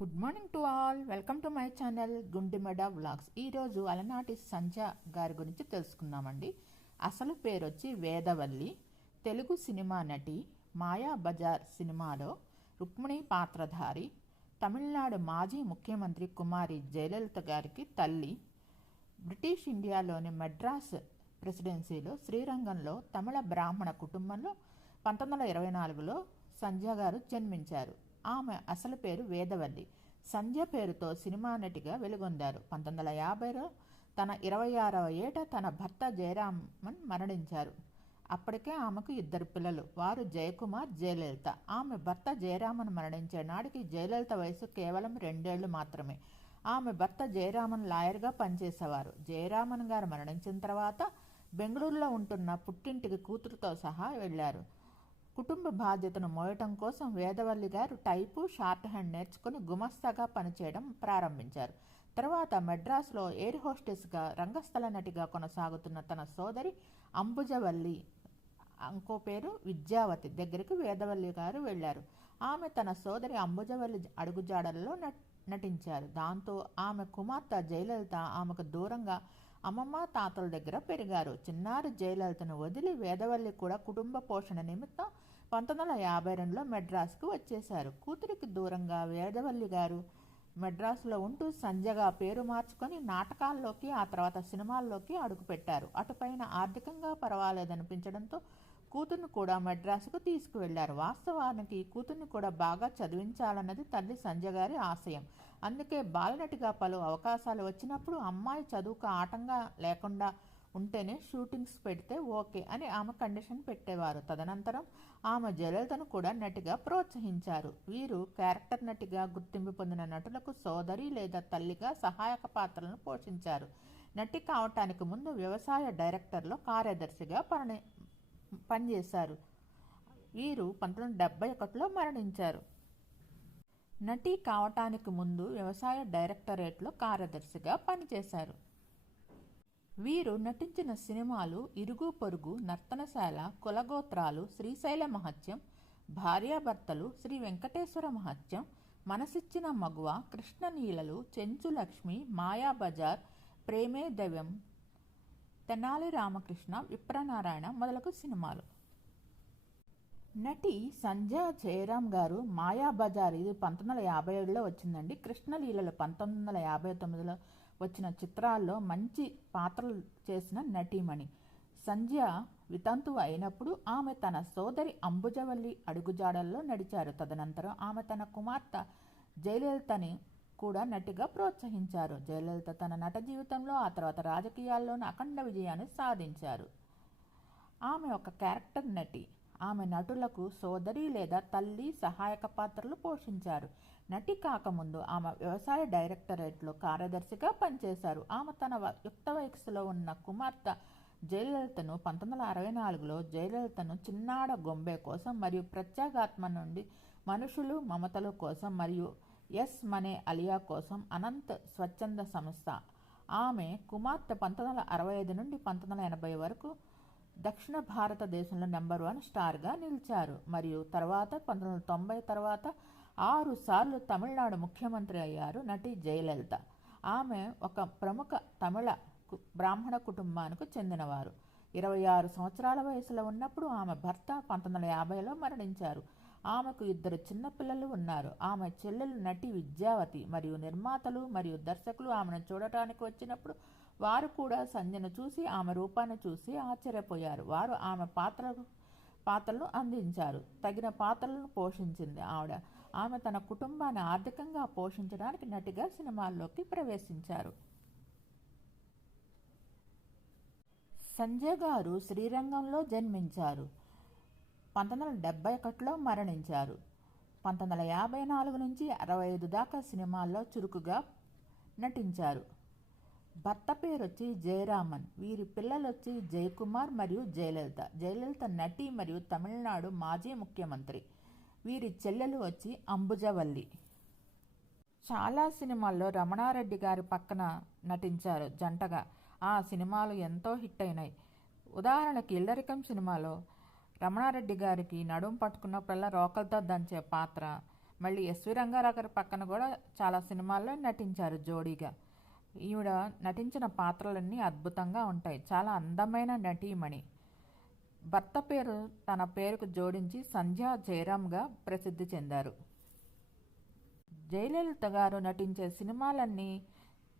Good morning to all. Welcome to my channel Gundimeda vlogs. ఈరోజు అలనాటి సంధ్య గారి గురించి తెలుసుకుందామండి. అసలు పేరు వచ్చి వేదవల్లి. తెలుగు సినిమా నటి. మాయా బజార్ సినిమాలో రుక్మిణి పాత్రధారి. తమిళనాడు మాజీ ముఖ్యమంత్రి కుమారి జయలలిత గారికి తల్లి. బ్రిటిష్ ఇండియాలోని మెడ్రాస్ ప్రెసిడెన్సీలో శ్రీరంగంలో తమిళ బ్రాహ్మణ కుటుంబంలో 1924లో సంధ్య గారు జన్మించారు. ఆమె అసలు పేరు వేదవల్లి. సంధ్య పేరుతో సినిమా నటిగా వెలుగొందారు. 1950లో తన 26వ ఏట తన భర్త జయరామన్ మరణించారు. అప్పటికే ఆమెకు 2 పిల్లలు. వారు జయకుమార్, జయలలిత. ఆమె భర్త జయరామన్ మరణించే నాటికి జయలలిత వయసు కేవలం 2 ఏళ్లు మాత్రమే. ఆమె భర్త జయరామన్ లాయర్గా పనిచేసేవారు. జయరామన్ గారు మరణించిన తర్వాత బెంగళూరులో ఉంటున్న పుట్టింటికి కూతురుతో సహా వెళ్లారు. కుటుంబ బాధ్యతను మోయటం కోసం వేదవల్లి గారు టైపు, షార్ట్ హ్యాండ్ నేర్చుకుని గుమస్తాగా పనిచేయడం ప్రారంభించారు. తర్వాత మెడ్రాస్లో ఎయిర్ హోస్టెస్గా, రంగస్థల నటిగా కొనసాగుతున్న తన సోదరి అంబుజవల్లి, ఇంకో పేరు విద్యావతి దగ్గరికి వేదవల్లి గారు వెళ్లారు. ఆమె తన సోదరి అంబుజవల్లి అడుగుజాడలలో నటించారు. దాంతో ఆమె కుమార్తె జయలలిత ఆమెకు దూరంగా అమ్మమ్మ, తాతల దగ్గర పెరిగారు. చిన్నారి జయలలితను వదిలి వేదవల్లి కూడా కుటుంబ పోషణ నిమిత్తం 1952లో మెడ్రాస్కు వచ్చేశారు. కూతురికి దూరంగా వేదవల్లి గారు మెడ్రాసులో ఉంటూ సంధ్యగా పేరు మార్చుకొని నాటకాల్లోకి, ఆ తర్వాత సినిమాల్లోకి అడుగుపెట్టారు. అటుపైన ఆర్థికంగా పర్వాలేదనిపించడంతో కూతుర్ని కూడా మెడ్రాసుకు తీసుకువెళ్లారు. వాస్తవానికి కూతుర్ని కూడా బాగా చదివించాలన్నది తల్లి సంధ్య గారి ఆశయం. అందుకే బాలనటిగా పలు అవకాశాలు వచ్చినప్పుడు అమ్మాయి చదువుకు ఆటంగా లేకుండా ఉంటేనే షూటింగ్స్ పెడితే ఓకే అని ఆమె కండిషన్ పెట్టేవారు. తదనంతరం ఆమె జయలలితను కూడా నటిగా ప్రోత్సహించారు. వీరు క్యారెక్టర్ నటిగా గుర్తింపు పొందిన నటులకు సోదరి లేదా తల్లిగా సహాయక పాత్రలను పోషించారు. నటి కావటానికి ముందు వ్యవసాయ డైరెక్టర్లో కార్యదర్శిగా పనిచేశారు. వీరు 1971లో మరణించారు. నటి కావటానికి ముందు వ్యవసాయ డైరెక్టరేట్లో కార్యదర్శిగా పనిచేశారు. వీరు నటించిన సినిమాలు ఇరుగు పొరుగు, నర్తనశాల, కులగోత్రాలు, శ్రీశైల మహత్యం, భార్యాభర్తలు, శ్రీ వెంకటేశ్వర మహత్యం, మనసిచ్చిన మగువ, కృష్ణనీలలు, చెంచులక్ష్మి, మాయాబజార్, ప్రేమే దైవం, తెనాలి రామకృష్ణ, విప్రనారాయణ మొదలగు సినిమాలు. నటి సంధ్య జయరామ్ గారు మాయాబజార్ ఇది 1957లో వచ్చిందండి. కృష్ణలీలలు 1959లో వచ్చిన చిత్రాల్లో మంచి పాత్రలు చేసిన నటీమణి. సంధ్య వితంతువు అయినప్పుడు ఆమె తన సోదరి అంబుజవల్లి అడుగుజాడల్లో నడిచారు. తదనంతరం ఆమె తన కుమార్తె జయలలితని కూడా నటిగా ప్రోత్సహించారు. జయలలిత తన నట జీవితంలో, ఆ తర్వాత రాజకీయాల్లోనూ అఖండ విజయాన్ని సాధించారు. ఆమె ఒక క్యారెక్టర్ నటి. ఆమె నటులకు సోదరి లేదా తల్లి సహాయక పాత్రలు పోషించారు. నటి కాకముందు ఆమె వ్యవసాయ డైరెక్టరేట్లో కార్యదర్శిగా పనిచేశారు. ఆమె తన యుక్త వయస్సులో ఉన్న కుమార్తె జయలలితను 1964లో జయలలితను చిన్నాడ గొంబే కోసం మరియు ప్రత్యేగాత్మ నుండి మనుషులు మమతలు కోసం మరియు ఎస్ మనే అలియా కోసం అనంత్ స్వచ్ఛంద సంస్థ. ఆమె కుమార్తె 1965 నుండి 1980 వరకు దక్షిణ భారతదేశంలో నెంబర్ 1 స్టార్గా నిలిచారు. మరియు తర్వాత 1990 తర్వాత 6 సార్లు తమిళనాడు ముఖ్యమంత్రి అయ్యారు నటి జయలలిత. ఆమె ఒక ప్రముఖ తమిళ బ్రాహ్మణ కుటుంబానికి చెందినవారు. 26 సంవత్సరాల వయసులో ఉన్నప్పుడు ఆమె భర్త 1950లో మరణించారు. ఆమెకు 2 చిన్నపిల్లలు ఉన్నారు. ఆమె చెల్లెలు నటి విద్యావతి. మరియు నిర్మాతలు మరియు దర్శకులు ఆమెను చూడటానికి వచ్చినప్పుడు వారు కూడా సంధ్యను చూసి, ఆమె రూపాన్ని చూసి ఆశ్చర్యపోయారు. వారు ఆమె పాత్రలను అందించారు. తగిన పాత్రలను పోషించింది ఆవిడ. ఆమె తన కుటుంబాన్ని ఆర్థికంగా పోషించడానికి నటిగా సినిమాల్లోకి ప్రవేశించారు. సంధ్య గారు శ్రీరంగంలో జన్మించారు. 1971లో మరణించారు. 1954 నుంచి 65 దాకా సినిమాల్లో చురుకుగా నటించారు. భర్త పేరు వచ్చి జయరామన్. వీరి పిల్లలు వచ్చి జయకుమార్ మరియు జయలలిత. జయలలిత నటి మరియు తమిళనాడు మాజీ ముఖ్యమంత్రి. వీరి చెల్లెలు వచ్చి అంబుజవల్లి. చాలా సినిమాల్లో రమణారెడ్డి గారి పక్కన నటించారు జంటగా. ఆ సినిమాలు ఎంతో హిట్ అయినాయి. ఉదాహరణకి ఇల్లరికం సినిమాలో రమణారెడ్డి గారికి నడుం పట్టుకున్నప్పుడల్లా రోకలతో దంచే పాత్ర, మళ్ళీ ఎస్వి రంగారావు గారి పక్కన కూడా చాలా సినిమాల్లో నటించారు జోడీగా. ఈవిడ నటించిన పాత్రలన్నీ అద్భుతంగా ఉంటాయి. చాలా అందమైన నటీమణి. భర్త పేరు తన పేరుకు జోడించి సంధ్యా జయరామ్గా ప్రసిద్ధి చెందారు. జయలలిత గారు నటించే సినిమాలన్నీ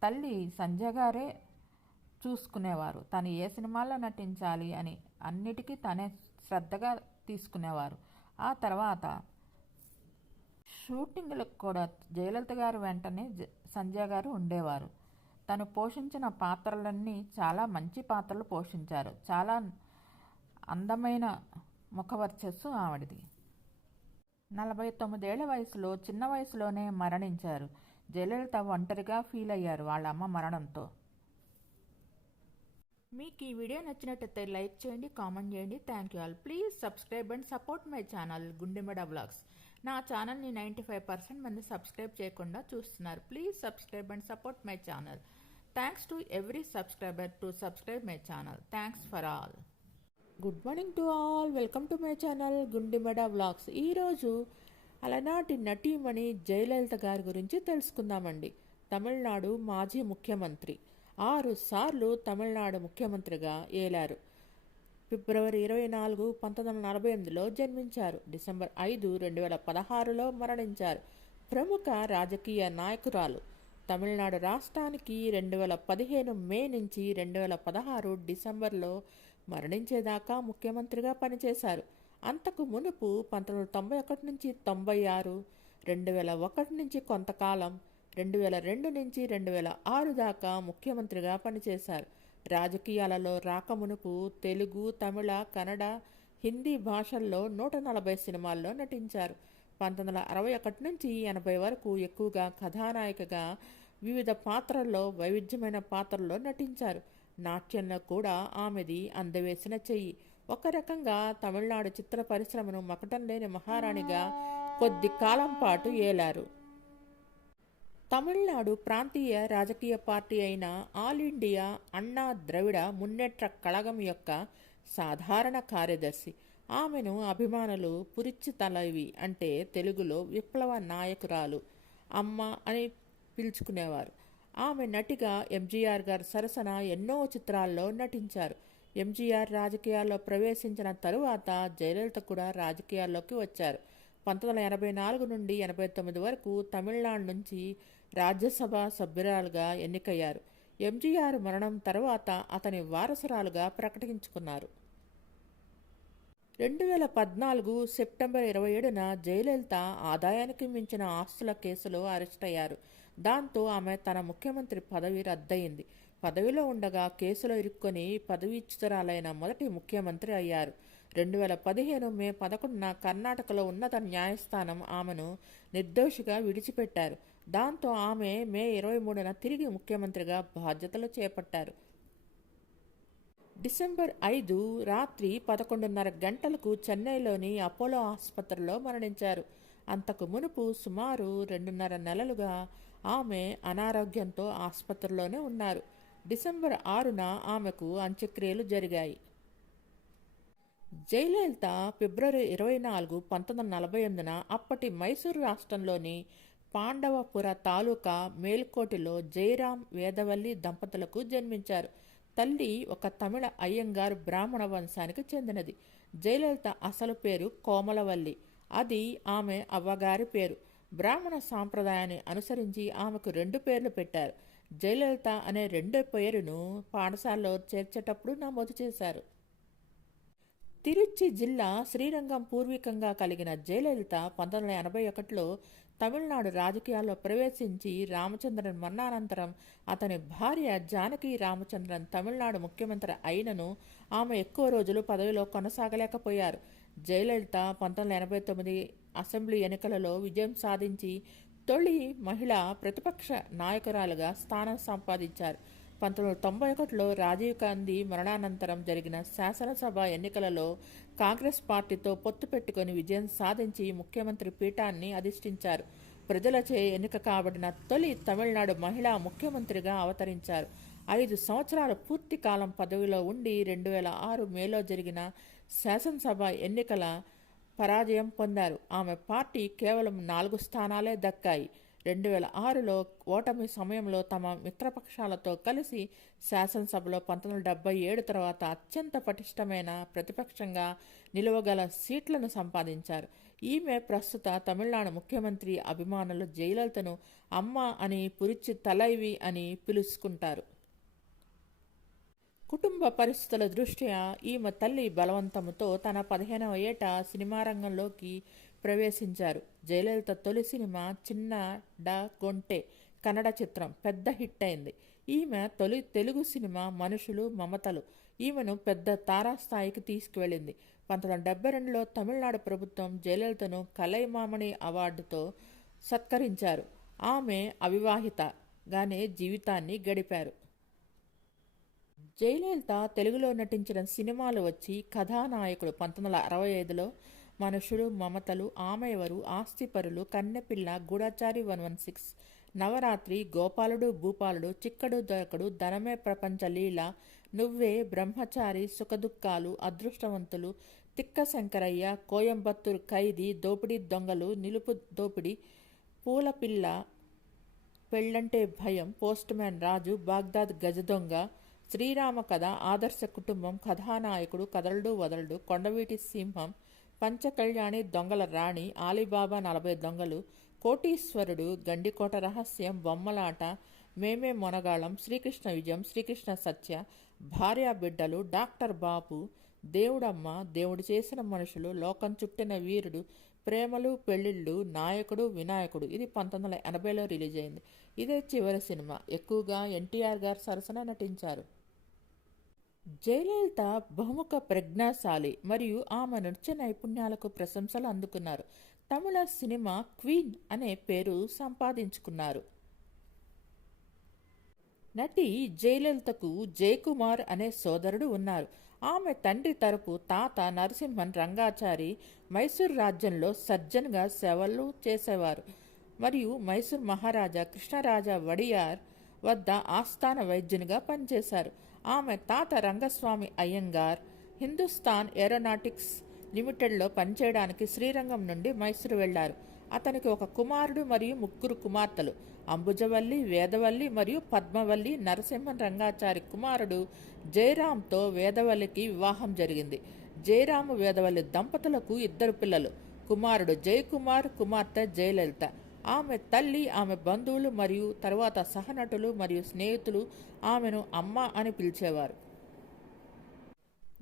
తల్లి సంధ్య గారే చూసుకునేవారు. తను ఏ సినిమాల్లో నటించాలి అని అన్నిటికీ తనే శ్రద్ధగా తీసుకునేవారు. ఆ తర్వాత షూటింగ్లకు కూడా జయలలిత గారు వెంటనే సంధ్య గారు ఉండేవారు. తను పోషించిన పాత్రలన్నీ చాలా మంచి పాత్రలు పోషించారు. చాలా అందమైన ముఖవర్చస్సు ఆవిడది. 49 ఏళ్ల వయసులో, చిన్న వయసులోనే మరణించారు. జయలలిత ఒంటరిగా ఫీల్ అయ్యారు వాళ్ళ అమ్మ మరణంతో. మీకు ఈ వీడియో నచ్చినట్టయితే లైక్ చేయండి, కామెంట్ చేయండి. Thank you all. Please subscribe and support my channel Gundemeda vlogs. నా ఛానల్ని 95% మంది సబ్స్క్రైబ్ చేయకుండా చూస్తున్నారు. Please subscribe and support my channel. Thanks to every subscriber to subscribe my channel. Thanks for all. Good morning to all. Welcome to my channel Gundemeda vlogs. ఈరోజు అలనాటి నటీమణి జయలలిత గారి గురించి తెలుసుకుందామండి. తమిళనాడు మాజీ ముఖ్యమంత్రి. 6 సార్లు తమిళనాడు ముఖ్యమంత్రిగా ఏలారు. ఫిబ్రవరి 24, 1948లో జన్మించారు. డిసెంబర్ 5, 2016లో మరణించారు. ప్రముఖ రాజకీయ నాయకురాలు. తమిళనాడు రాష్ట్రానికి 2015 మే నుంచి 2016 డిసెంబర్లో మరణించేదాకా ముఖ్యమంత్రిగా పనిచేశారు. అంతకు మునుపు 1991 నుంచి 96, 2001 నుంచి కొంతకాలం, 2002 నుంచి 2006 దాకా ముఖ్యమంత్రిగా పనిచేశారు. రాజకీయాలలో రాకమునుపు తెలుగు, తమిళ, కన్నడ, హిందీ భాషల్లో 140 సినిమాల్లో నటించారు. 1961 నుంచి 80 వరకు ఎక్కువగా కథానాయికగా వివిధ పాత్రల్లో, వైవిధ్యమైన పాత్రల్లో నటించారు. నాట్యంలో కూడా ఆమెది అందవేసిన చెయ్యి. ఒక రకంగా తమిళనాడు చిత్ర పరిశ్రమను మకటం లేని మహారాణిగా కొద్ది కాలం పాటు ఏలారు. తమిళనాడు ప్రాంతీయ రాజకీయ పార్టీ అయిన ఆల్ ఇండియా అన్నా ద్రవిడ మున్నేట్ర కళగం యొక్క సాధారణ కార్యదర్శి. ఆమెను అభిమానులు పురిచ్చి తలవి అంటే తెలుగులో విప్లవ నాయకురాలు, అమ్మ అని పిలుచుకునేవారు. ఆమె నటిగా ఎంజీఆర్ గారి సరసన ఎన్నో చిత్రాల్లో నటించారు. ఎంజీఆర్ రాజకీయాల్లో ప్రవేశించిన తరువాత జయలలిత కూడా రాజకీయాల్లోకి వచ్చారు. 1984 నుండి 89 వరకు తమిళనాడు నుంచి రాజ్యసభ సభ్యురాలుగా ఎన్నికయ్యారు. ఎంజీఆర్ మరణం తర్వాత అతని వారసురాలుగా ప్రకటించుకున్నారు. 2014 సెప్టెంబర్ 27న జయలలిత ఆదాయానికి మించిన ఆస్తుల కేసులో అరెస్ట్ అయ్యారు. దాంతో ఆమె తన ముఖ్యమంత్రి పదవి రద్దయింది. పదవిలో ఉండగా కేసులో ఇరుక్కొని పదవీచ్యుతురాలైన మొదటి ముఖ్యమంత్రి అయ్యారు. 2015 మే 11న కర్ణాటకలో ఉన్నత న్యాయస్థానం ఆమెను నిర్దోషిగా విడిచిపెట్టారు. దాంతో ఆమె మే 23న తిరిగి ముఖ్యమంత్రిగా బాధ్యతలు చేపట్టారు. డిసెంబర్ 5 రాత్రి 11:30 గంటలకు చెన్నైలోని అపోలో ఆసుపత్రిలో మరణించారు. అంతకు మునుపు సుమారు 2.5 నెలలుగా ఆమె అనారోగ్యంతో ఆసుపత్రిలోనే ఉన్నారు. డిసెంబర్ 6న ఆమెకు అంత్యక్రియలు జరిగాయి. జయలలిత ఫిబ్రవరి 24, 1948న అప్పటి మైసూరు రాష్ట్రంలోని పాండవపుర తాలూకా మేల్కోటిలో జయరాం, వేదవల్లి దంపతులకు జన్మించారు. తల్లి ఒక తమిళ అయ్యంగార్ బ్రాహ్మణ వంశానికి చెందినది. జయలలిత అసలు పేరు కోమలవల్లి. అది ఆమె అవ్వగారి పేరు. బ్రాహ్మణ సాంప్రదాయాన్ని అనుసరించి ఆమెకు 2 పేర్లు పెట్టారు. జయలలిత అనే 2వ పేరును పాఠశాలలో చేర్చేటప్పుడు నమోదు చేశారు. తిరుచి జిల్లా శ్రీరంగం పూర్వీకంగా కలిగిన జయలలిత 1981లో తమిళనాడు రాజకీయాల్లో ప్రవేశించి రామచంద్రన్ మరణానంతరం అతని భార్య జానకి రామచంద్రన్ తమిళనాడు ముఖ్యమంత్రి అయినను ఆమె ఎక్కువ రోజులు పదవిలో కొనసాగలేకపోయారు. జయలలిత 1989 అసెంబ్లీ ఎన్నికలలో విజయం సాధించి తొలి మహిళా ప్రతిపక్ష నాయకురాలుగా స్థానం సంపాదించారు. 1991లో రాజీవ్ గాంధీ మరణానంతరం జరిగిన శాసనసభ ఎన్నికలలో కాంగ్రెస్ పార్టీతో పొత్తు పెట్టుకుని విజయం సాధించి ముఖ్యమంత్రి పీఠాన్ని అధిష్ఠించారు. ప్రజలచే ఎన్నిక కాబడిన తొలి తమిళనాడు మహిళా ముఖ్యమంత్రిగా అవతరించారు. 5 సంవత్సరాల పూర్తి కాలం పదవిలో ఉండి 2006 మేలో జరిగిన శాసనసభ ఎన్నికల పరాజయం పొందారు. ఆమె పార్టీ కేవలం 4 స్థానాలే దక్కాయి. 2006లో ఓటమి సమయంలో తమ మిత్రపక్షాలతో కలిసి శాసనసభలో 1977 తర్వాత అత్యంత పటిష్టమైన ప్రతిపక్షంగా నిలువగల సీట్లను సంపాదించారు. ఈమె ప్రస్తుత తమిళనాడు ముఖ్యమంత్రి. అభిమానులు జయలలితను అమ్మ అని, పురిచి తలైవి అని పిలుచుకుంటారు. కుటుంబ పరిస్థితుల దృష్ట్యా ఈమె తల్లి బలవంతంతో తన 15వ ఏట సినిమా రంగంలోకి ప్రవేశించారు. జయలలిత తొలి సినిమా చిన్న డ గొంటె కన్నడ చిత్రం పెద్ద హిట్ అయింది. ఈమె తొలి తెలుగు సినిమా మనుషులు మమతలు ఈమెను పెద్ద తారాస్థాయికి తీసుకువెళ్ళింది. 1972లో తమిళనాడు ప్రభుత్వం జయలలితను కలైమామణి అవార్డుతో సత్కరించారు. ఆమె అవివాహితగానే జీవితాన్ని గడిపారు. జయలలిత తెలుగులో నటించిన సినిమాలు వచ్చి కథానాయకుడు 1965లో మనుషులు మమతలు, ఆమె ఎవరు, ఆస్తిపరులు, కన్నెపిల్ల, గూఢచారి 116, నవరాత్రి, గోపాలుడు భూపాలుడు, చిక్కడు దొరకడు, ధనమే ప్రపంచ లీల, నువ్వే, బ్రహ్మచారి, సుఖదుఖాలు, అదృష్టవంతులు, తిక్క శంకరయ్య, కోయంబత్తూరు ఖైదీ, దోపిడీ దొంగలు, నిలుపు దోపిడీ, పూలపిల్ల, పెళ్ళంటే భయం, పోస్ట్ మ్యాన్ రాజు, బాగ్దాద్ గజదొంగ, శ్రీరామ కథ, ఆదర్శ కుటుంబం, కథానాయకుడు, కదలడు వదలడు, కొండవీటి సింహం, పంచకళ్యాణి, దొంగల రాణి, ఆలీబాబా 40 దొంగలు, కోటీశ్వరుడు, గండికోట రహస్యం, బొమ్మలాట, మేమే మొనగాళం, శ్రీకృష్ణ విజయం, శ్రీకృష్ణ సత్య, భార్యా బిడ్డలు, డాక్టర్ బాబు, దేవుడమ్మ, దేవుడు చేసిన మనుషులు, లోకం చుట్టిన వీరుడు, ప్రేమలు పెళ్ళిళ్ళు, నాయకుడు వినాయకుడు. ఇది 1980లో రిలీజ్ అయింది. ఇదే చివరి సినిమా. ఎక్కువగా ఎన్టీఆర్ గారు సరసన నటించారు. జయలలిత బహుముఖ ప్రజ్ఞాశాలి మరియు ఆమె నృత్య నైపుణ్యాలకు ప్రశంసలు అందుకున్నారు. తమిళ సినిమా క్వీన్ అనే పేరు సంపాదించుకున్నారు. నటి జయలలితకు జయకుమార్ అనే సోదరుడు ఉన్నారు. ఆమె తండ్రి తరపు తాత నరసింహన్ రంగాచారి మైసూర్ రాజ్యంలో సర్జన్గా సేవలు చేసేవారు మరియు మైసూర్ మహారాజా కృష్ణరాజా వడియార్ వద్ద ఆస్థాన వైద్యునిగా పనిచేశారు. ఆమె తాత రంగస్వామి అయ్యంగార్ హిందుస్థాన్ ఏరోనాటిక్స్ లిమిటెడ్లో పనిచేయడానికి శ్రీరంగం నుండి మైసూరు వెళ్లారు. అతనికి ఒక కుమారుడు మరియు 3 కుమార్తెలు, అంబుజవల్లి, వేదవల్లి మరియు పద్మవల్లి. నరసింహన్ రంగాచారి కుమారుడు జయరాంతో వేదవల్లికి వివాహం జరిగింది. జయరాము వేదవల్లి దంపతులకు 2 పిల్లలు, కుమారుడు జయకుమార్, కుమార్తె జయలలిత. ఆమె తల్లి, ఆమె బంధువులు మరియు తరువాత సహనటులు మరియు స్నేహితులు ఆమెను అమ్మ అని పిలిచేవారు.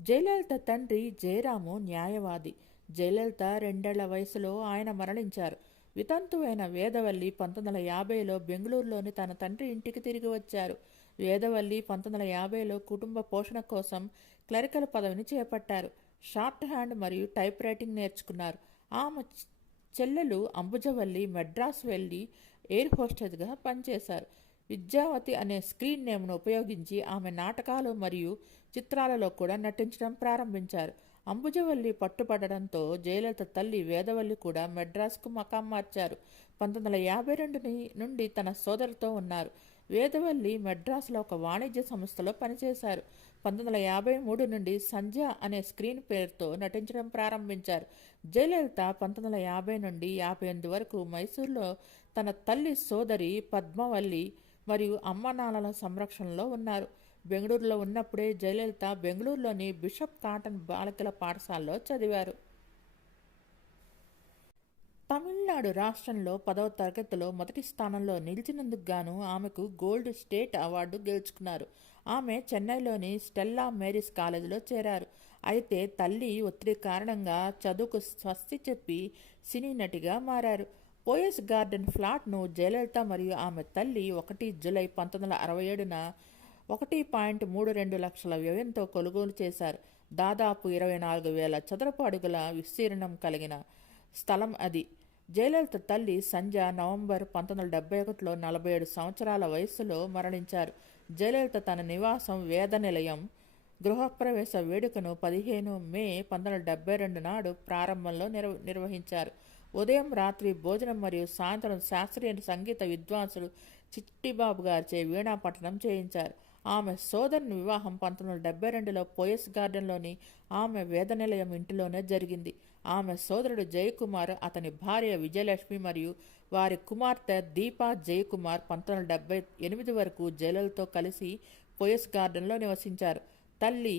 జయలలిత తండ్రి జయరాము న్యాయవాది. జయలలిత 2 ఏళ్ల వయసులో ఆయన మరణించారు. వితంతువైన వేదవల్లి 1950లో బెంగళూరులోని తన తండ్రి ఇంటికి తిరిగి వచ్చారు. వేదవల్లి 1950లో కుటుంబ పోషణ కోసం క్లరికల్ పదవిని చేపట్టారు. షార్ట్ హ్యాండ్ మరియు టైప్ రైటింగ్ నేర్చుకున్నారు. ఆమె చెల్లెలు అంబుజవల్లి మెడ్రాస్ వెళ్లి ఎయిర్ హోస్టెస్గా పనిచేశారు. విద్యావతి అనే స్క్రీన్ నేమ్ను ఉపయోగించి ఆమె నాటకాలు మరియు చిత్రాలలో కూడా నటించడం ప్రారంభించారు. అంబుజవల్లి పట్టుబడడంతో జయలలిత తల్లి వేదవల్లి కూడా మెడ్రాస్కు మకాం మార్చారు. 1952 నుండి తన సోదరితో ఉన్నారు. వేదవల్లి మెడ్రాస్లో ఒక వాణిజ్య సంస్థలో పనిచేశారు. 1953 నుండి సంధ్య అనే స్క్రీన్ పేరుతో నటించడం ప్రారంభించారు. జయలలిత 1950 నుండి 58 వరకు మైసూర్లో తన తల్లి సోదరి పద్మవల్లి మరియు అమ్మనాన్నల సంరక్షణలో ఉన్నారు. బెంగళూరులో ఉన్నప్పుడే జయలలిత బెంగళూరులోని బిషప్ కాటన్ బాలికల పాఠశాలలో చదివారు. తమిళనాడు రాష్ట్రంలో 10వ తరగతిలో మొదటి స్థానంలో నిలిచినందుకు గాను ఆమెకు గోల్డ్ స్టేట్ అవార్డు గెలుచుకున్నారు. ఆమె చెన్నైలోని స్టెల్లా మేరీస్ కాలేజీలో చేరారు. అయితే తల్లి ఒత్తిడి కారణంగా చదువుకు స్వస్తి చెప్పి సినీ నటిగా మారారు. పోయస్ గార్డెన్ ఫ్లాట్ను జయలలిత మరియు ఆమె తల్లి 1 జూలై 1967న 1.32 లక్షల వ్యయంతో కొనుగోలు చేశారు. దాదాపు 24,000 చదరపు అడుగుల విస్తీర్ణం కలిగిన స్థలం అది. జయలలిత తల్లి సంధ్య నవంబర్ 1971లో 47 సంవత్సరాల వయస్సులో మరణించారు. జయలలిత తన నివాసం వేద నిలయం గృహప్రవేశ వేడుకను 15 మే 1972 నాడు ప్రారంభంలో నిర్వహించారు. ఉదయం రాత్రి భోజనం మరియు సాయంత్రం శాస్త్రీయ సంగీత విద్వాంసుడు చిట్టిబాబు గారిచే వీణా పఠనం చేయించారు. ఆమె సోదరుని వివాహం 1972లో పోయస్ గార్డెన్లోని ఆమె వేద నిలయం ఇంటిలోనే జరిగింది. ఆమె సోదరుడు జయకుమార్, అతని భార్య విజయలక్ష్మి మరియు వారి కుమార్తె దీపా జయకుమార్ 1978 వరకు జయలలితతో కలిసి పోయస్ గార్డెన్లో నివసించారు. తల్లి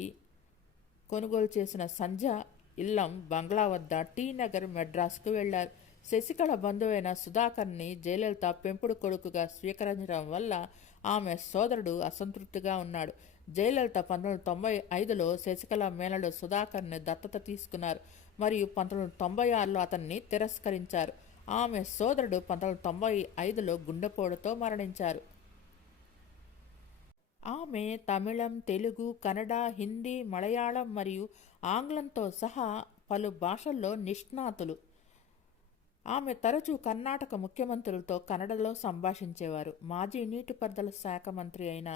కొనుగోలు చేసిన సంధ్య ఇల్లం బంగ్లా వద్ద టీ నగర్ మెడ్రాస్కు వెళ్లారు. శశికళ బంధువైన సుధాకర్ని జయలలిత పెంపుడు కొడుకుగా స్వీకరించడం వల్ల ఆమె సోదరుడు అసంతృప్తిగా ఉన్నాడు. జయలలిత 1995లో శశికళ మేనడు సుధాకర్ని దత్తత తీసుకున్నారు మరియు 1996లో అతన్ని తిరస్కరించారు. ఆమె సోదరుడు 1995లో గుండెపోటుతో మరణించారు. ఆమె తమిళం, తెలుగు, కన్నడ, హిందీ, మలయాళం మరియు ఆంగ్లంతో సహా పలు భాషల్లో నిష్ణాతులు. ఆమె తరచూ కర్ణాటక ముఖ్యమంత్రులతో కన్నడలో సంభాషించేవారు. మాజీ నీటిపారుదల శాఖ మంత్రి అయిన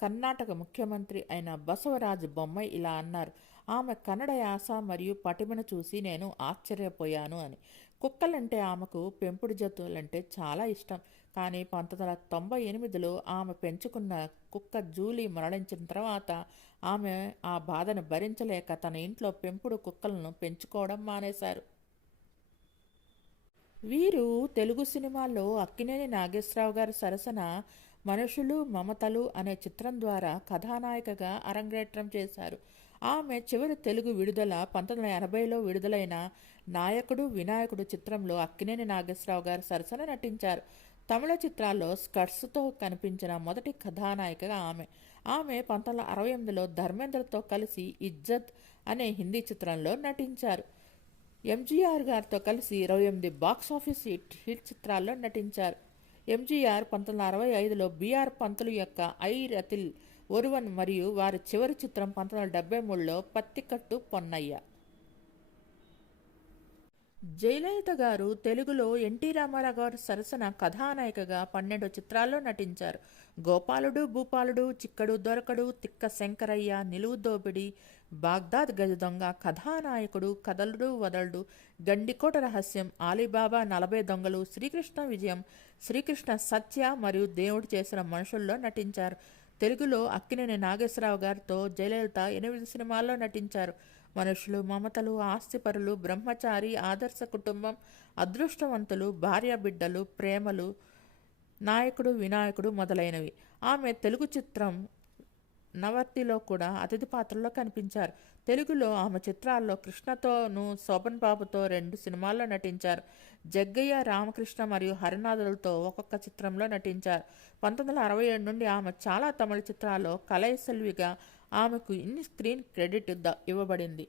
కర్ణాటక ముఖ్యమంత్రి అయిన బసవరాజు బొమ్మాయి ఇలా అన్నారు: ఆమె కన్నడ యాస మరియు పటిమను చూసి నేను ఆశ్చర్యపోయాను అని. కుక్కలంటే ఆమెకు పెంపుడు జంతువులంటే చాలా ఇష్టం. కానీ 1998లో ఆమె పెంచుకున్న కుక్క జూలీ మరణించిన తర్వాత ఆమె ఆ బాధను భరించలేక తన ఇంట్లో పెంపుడు కుక్కలను పెంచుకోవడం మానేశారు. వీరు తెలుగు సినిమాల్లో అక్కినేని నాగేశ్వరరావు గారి సరసన మనుషులు మమతలు అనే చిత్రం ద్వారా కథానాయికగా అరంగేట్రం చేశారు. ఆమె చివరి తెలుగు విడుదల 1980లో విడుదలైన నాయకుడు వినాయకుడు చిత్రంలో అక్కినేని నాగేశ్వరరావు గారి సరసన నటించారు. తమిళ చిత్రాల్లో స్కర్ట్స్తో కనిపించిన మొదటి కథానాయికగా ఆమె 1968లో ధర్మేంద్రతో కలిసి ఇజ్జత్ అనే హిందీ చిత్రంలో నటించారు. ఎంజీఆర్ గారితో కలిసి 28 బాక్సాఫీస్ హిట్ చిత్రాల్లో నటించారు. ఎంజీఆర్ 1965లో బిఆర్ పంతులు యొక్క ఐ రతిల్ ఒరువన్ మరియు వారి చివరి చిత్రం 1973లో పత్తికట్టు పొన్నయ్య. జయలలిత గారు తెలుగులో ఎన్టీ రామారావు గారు సరసన కథానాయికగా 12 చిత్రాల్లో నటించారు. గోపాలుడు, భూపాలుడు, చిక్కడు దొరకడు, తిక్క శంకరయ్య, నిలువు దోపిడి, బాగ్దాద్ గజ దొంగ, కథానాయకుడు, కదలుడు వదలడు, గండికోట రహస్యం, ఆలీబాబా, 40 దొంగలు, శ్రీకృష్ణ విజయం, శ్రీకృష్ణ సత్య మరియు దేవుడు చేసిన మనుషుల్లో నటించారు. తెలుగులో అక్కినేని నాగేశ్వరరావు గారితో జయలలిత 8 సినిమాల్లో నటించారు. మనుషులు, మమతలు, ఆస్తిపరులు, బ్రహ్మచారి, ఆదర్శ కుటుంబం, అదృష్టవంతులు, భార్యాబిడ్డలు, ప్రేమలు, నాయకుడు వినాయకుడు మొదలైనవి. ఆమె తెలుగు చిత్రం నవర్తిలో కూడా అతిథి పాత్రలో కనిపించారు. తెలుగులో ఆమె చిత్రాల్లో కృష్ణతోనూ శోభన్ బాబుతో 2 సినిమాల్లో నటించారు. జగ్గయ్య, రామకృష్ణ మరియు హరినాథులతో ఒక్కొక్క చిత్రంలో నటించారు. 1967 నుండి ఆమె చాలా తమిళ చిత్రాల్లో కలైసెల్విగా ఆమెకు ఇన్ని స్క్రీన్ క్రెడిట్ ఇవ్వబడింది.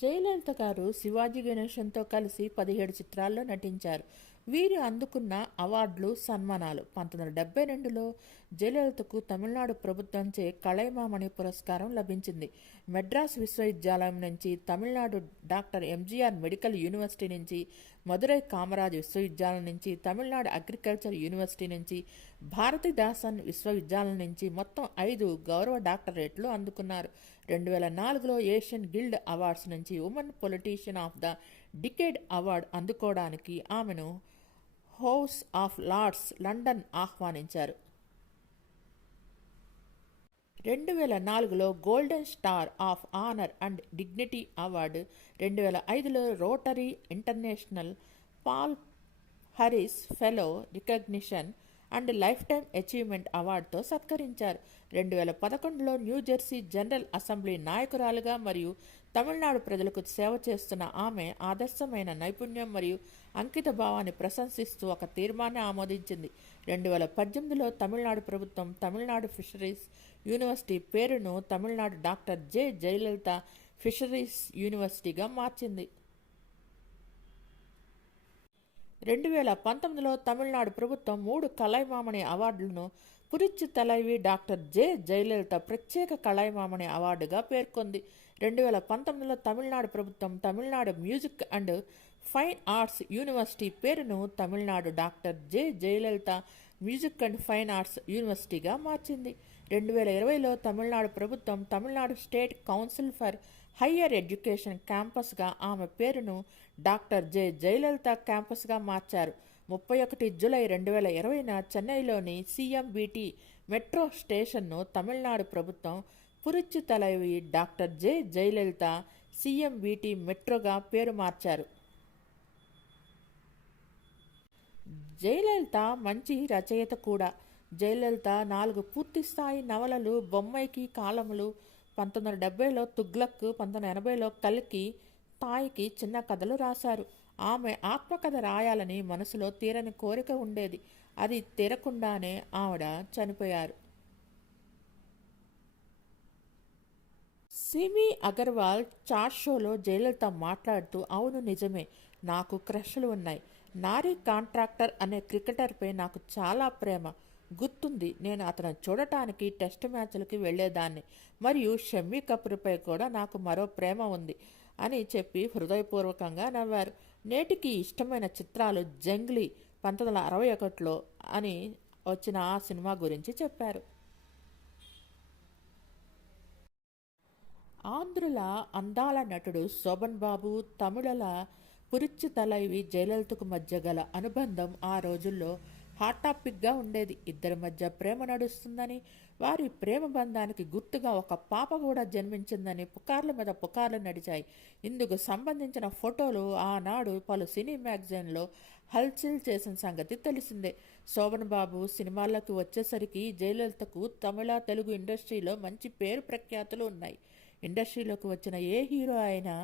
జయలలిత గారు శివాజీ గణేశన్తో కలిసి 17 చిత్రాల్లో నటించారు. వీరు అందుకున్న అవార్డులు, సన్మానాలు: 1972లో జయలలితకు తమిళనాడు ప్రభుత్వంచే కళైమామణి పురస్కారం లభించింది. మెడ్రాస్ విశ్వవిద్యాలయం నుంచి, Tamil Nadu doctor MGR medical university నుంచి, మదురై కామరాజ్ విశ్వవిద్యాలయం నుంచి, తమిళనాడు అగ్రికల్చర్ యూనివర్సిటీ నుంచి, భారతీదాసన్ విశ్వవిద్యాలయం నుంచి మొత్తం 5 గౌరవ డాక్టరేట్లు అందుకున్నారు. 2004లో ఏషియన్ గిల్డ్ అవార్డ్స్ నుంచి women politician of the decade award అందుకోవడానికి ఆమెను హౌస్ ఆఫ్ లార్డ్స్, లండన్ ఆహ్వానించారు. 2004లో Golden Star of Honour and Dignity award, 2005లో Rotary International Paul Harris fellow recognition and life time achievement అవార్డుతో సత్కరించారు. 2011లో న్యూజెర్సీ జనరల్ అసెంబ్లీ నాయకురాలుగా మరియు తమిళనాడు ప్రజలకు సేవ చేస్తున్న ఆమె ఆదర్శమైన నైపుణ్యం మరియు అంకిత భావాన్ని ప్రశంసిస్తూ ఒక తీర్మానాన్ని ఆమోదించింది. 2018లో తమిళనాడు ప్రభుత్వం తమిళనాడు ఫిషరీస్ యూనివర్సిటీ పేరును Tamil Nadu doctor J. Jayalalithaa fisheries యూనివర్సిటీగా మార్చింది. 2019లో తమిళనాడు ప్రభుత్వం 3 కళైమామణి అవార్డులను పురిచ్చి తలైవి డాక్టర్ జె. జయలలిత ప్రత్యేక కళైమామణి అవార్డుగా పేర్కొంది. 2019లో తమిళనాడు ప్రభుత్వం Tamil Nadu music and fine arts university పేరును Tamil Nadu doctor J. Jayalalithaa music and fine arts యూనివర్సిటీగా మార్చింది. 2020లో తమిళనాడు ప్రభుత్వం Tamil Nadu state council for higher education క్యాంపస్గా ఆమె పేరును డాక్టర్ జె. జయలలిత క్యాంపస్గా మార్చారు. 31 జూలై 2020న చెన్నైలోని సిఎంబిటి మెట్రో స్టేషన్ను తమిళనాడు ప్రభుత్వం Puratchi Thalaivi doctor J. Jayalalithaa CM వీటి మెట్రోగా పేరు మార్చారు. జయలలిత మంచి రచయిత కూడా. జయలలిత 4 పూర్తిస్థాయి నవలలు, బొమ్మైకి కాలములు, 1970లో తుగ్లక్, 1980లో కల్కి, తాయికి చిన్న కథలు రాశారు. ఆమె ఆత్మకథ రాయాలని మనసులో తీరని కోరిక ఉండేది. అది తీరకుండానే ఆవిడ చనిపోయారు. సిమి అగర్వాల్ చాట్ షోలో జయలలిత మాట్లాడుతూ, అవును నిజమే, నాకు క్రష్లు ఉన్నాయి. నారీ కాంట్రాక్టర్ అనే క్రికెటర్పై నాకు చాలా ప్రేమ. గుర్తుంది, నేను అతను చూడటానికి టెస్ట్ మ్యాచ్లకి వెళ్ళేదాన్ని. మరియు షమ్మీ కపూర్పై కూడా నాకు మరో ప్రేమ ఉంది అని చెప్పి హృదయపూర్వకంగా నవ్వారు. నేటికి ఇష్టమైన చిత్రాలు జంగ్లీ 1961లో అని వచ్చిన ఆ సినిమా గురించి చెప్పారు. ఆంధ్రుల అందాల నటుడు శోభన్ బాబు, తమిళల పురిచ్చి తలైవి జయలలితకు మధ్య గల అనుబంధం ఆ రోజుల్లో హాట్ టాపిక్గా ఉండేది. ఇద్దరి మధ్య ప్రేమ నడుస్తుందని, వారి ప్రేమ బంధానికి గుర్తుగా ఒక పాప కూడా జన్మించిందని పుకార్ల మీద పుకార్లు నడిచాయి. ఇందుకు సంబంధించిన ఫోటోలు ఆనాడు పలు సినీ మ్యాగజైన్లో హల్చల్ చేసిన సంగతి తెలిసిందే. శోభన్ బాబు సినిమాల్లోకి వచ్చేసరికి జయలలితకు తమిళ, తెలుగు ఇండస్ట్రీలో మంచి పేరు ప్రఖ్యాతులు ఉన్నాయి. ఇండస్ట్రీలోకి వచ్చిన ఏ హీరో అయినా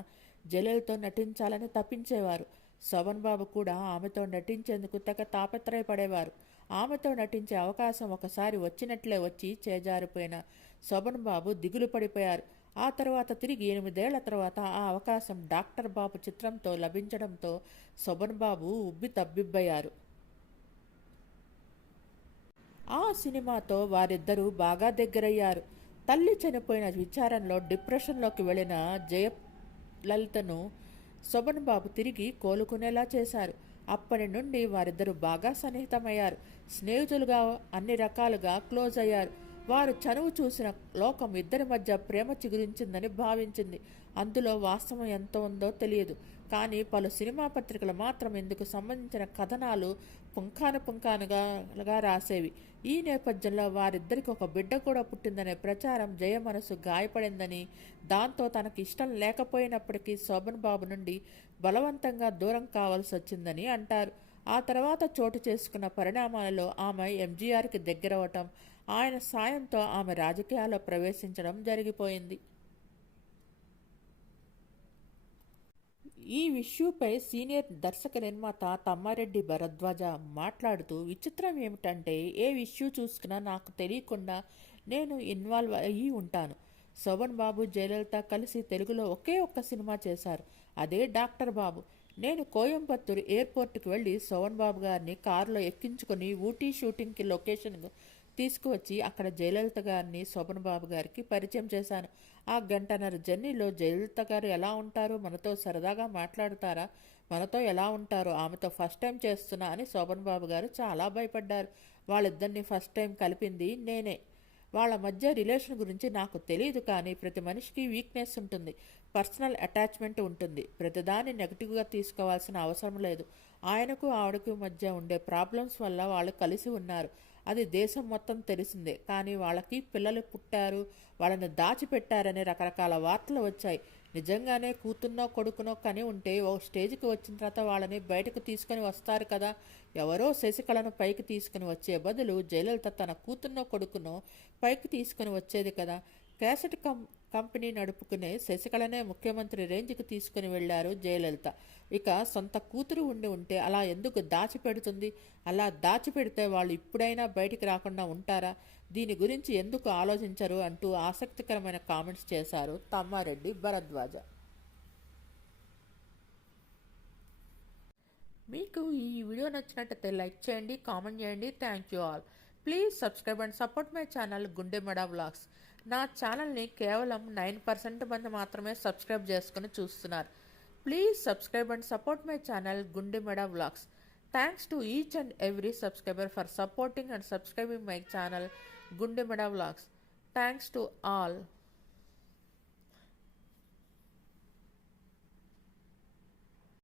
జయలలితతో నటించాలని తప్పించేవారు. శోభన్ బాబు కూడా ఆమెతో నటించేందుకు తెగ తాపత్రయపడేవారు. ఆమెతో నటించే అవకాశం ఒకసారి వచ్చినట్లే వచ్చి చేజారిపోయిన శోభన్ బాబు దిగులు పడిపోయారు. ఆ తర్వాత తిరిగి 8 ఏళ్ల తర్వాత ఆ అవకాశం డాక్టర్ బాబు చిత్రంతో లభించడంతో శోభన్ బాబు ఉబ్బి తబ్బిబ్బయ్యారు. ఆ సినిమాతో వారిద్దరూ బాగా దగ్గరయ్యారు. తల్లి చనిపోయిన విచారంలో డిప్రెషన్లోకి వెళ్ళిన జయలలితను శోభన్ బాబు తిరిగి కోలుకునేలా చేశారు. అప్పటి నుండి వారిద్దరూ బాగా సన్నిహితమయ్యారు. స్నేహితులుగా అన్ని రకాలుగా క్లోజ్ అయ్యారు. వారు చనువు చూసిన లోకం ఇద్దరి మధ్య ప్రేమ చిగురించిందని భావించింది. అందులో వాస్తవం ఎంత ఉందో తెలియదు. కానీ పలు సినిమా పత్రికలు మాత్రం ఇందుకు సంబంధించిన కథనాలు పుంఖానుగా రాసేవి. ఈ నేపథ్యంలో వారిద్దరికి ఒక బిడ్డ కూడా పుట్టిందనే ప్రచారం జయ మనసు గాయపడిందని, దాంతో తనకి ఇష్టం లేకపోయినప్పటికీ శోభన్ బాబు నుండి బలవంతంగా దూరం కావాల్సి వచ్చిందని అంటారు. ఆ తర్వాత చోటు చేసుకున్న పరిణామాలలో ఆమె ఎంజీఆర్కి దగ్గరవటం, ఆయన సాయంతో ఆమె రాజకీయాల్లో ప్రవేశించడం జరిగిపోయింది. ఈ ఇష్యూపై సీనియర్ దర్శక నిర్మాత తమ్మారెడ్డి భరద్వాజ మాట్లాడుతూ, విచిత్రం ఏమిటంటే ఏ ఇష్యూ చూసుకున్నా నాకు తెలియకుండా నేను ఇన్వాల్వ్ అయ్యి ఉంటాను. శోభన్ బాబు, జయలలిత కలిసి తెలుగులో ఒకే ఒక్క సినిమా చేశారు. అదే డాక్టర్ బాబు. నేను కోయంబత్తూరు ఎయిర్పోర్ట్కి వెళ్ళి శోభన్ బాబు గారిని కారులో ఎక్కించుకొని ఊటీ షూటింగ్కి లొకేషన్కు తీసుకువచ్చి అక్కడ జయలలిత గారిని శోభన్ బాబు గారికి పరిచయం చేశాను. ఆ గంటన్నర జర్నీలో జయలలిత గారు ఎలా ఉంటారు, మనతో సరదాగా మాట్లాడుతారా, మనతో ఎలా ఉంటారో, ఆమెతో ఫస్ట్ టైం చేస్తున్నా అని శోభన్ బాబు గారు చాలా భయపడ్డారు. వాళ్ళిద్దరిని ఫస్ట్ టైం కలిపింది నేనే. వాళ్ళ మధ్య రిలేషన్ గురించి నాకు తెలియదు, కానీ ప్రతి మనిషికి వీక్నెస్ ఉంటుంది, పర్సనల్ అటాచ్మెంట్ ఉంటుంది. ప్రతిదాన్ని నెగిటివ్గా తీసుకోవాల్సిన అవసరం లేదు. ఆయనకు ఆవిడకు మధ్య ఉండే ప్రాబ్లమ్స్ వల్ల వాళ్ళు కలిసి ఉన్నారు. అది దేశం మొత్తం తెలిసిందే. కానీ వాళ్ళకి పిల్లలు పుట్టారు, వాళ్ళని దాచిపెట్టారనే రకరకాల వార్తలు వచ్చాయి. నిజంగానే కూతున్నో కొడుకునో కని ఉంటే ఓ స్టేజ్కి వచ్చిన తర్వాత వాళ్ళని బయటకు తీసుకొని వస్తారు కదా. ఎవరో శశికళను పైకి తీసుకుని వచ్చే బదులు జయలలిత తన కూతున్నో కొడుకునో పైకి తీసుకుని వచ్చేది కదా. క్యాసెట్ కంపెనీ నడుపుకునే శశికళనే ముఖ్యమంత్రి రేంజ్కి తీసుకుని వెళ్లారు జయలలిత. ఇక సొంత కూతురు ఉంటే అలా ఎందుకు దాచిపెడుతుంది? అలా దాచిపెడితే వాళ్ళు ఇప్పుడైనా బయటికి రాకుండా ఉంటారా? దీని గురించి ఎందుకు ఆలోచించరు అంటూ ఆసక్తికరమైన కామెంట్స్ చేశారు తమ్మారెడ్డి భరద్వాజ. మీకు ఈ వీడియో నచ్చినట్టయితే లైక్ చేయండి, కామెంట్ చేయండి. Thank you all. Please subscribe and support my channel గుండెమడ vlogs. నా ఛానల్ని కేవలం 9% మంది మాత్రమే సబ్స్క్రైబ్ చేసుకుని చూస్తున్నారు. Please subscribe and support my channel గుండెమడ vlogs. Thanks to each and every subscriber for supporting and subscribing my channel గుండెమడ vlogs. Thanks to all.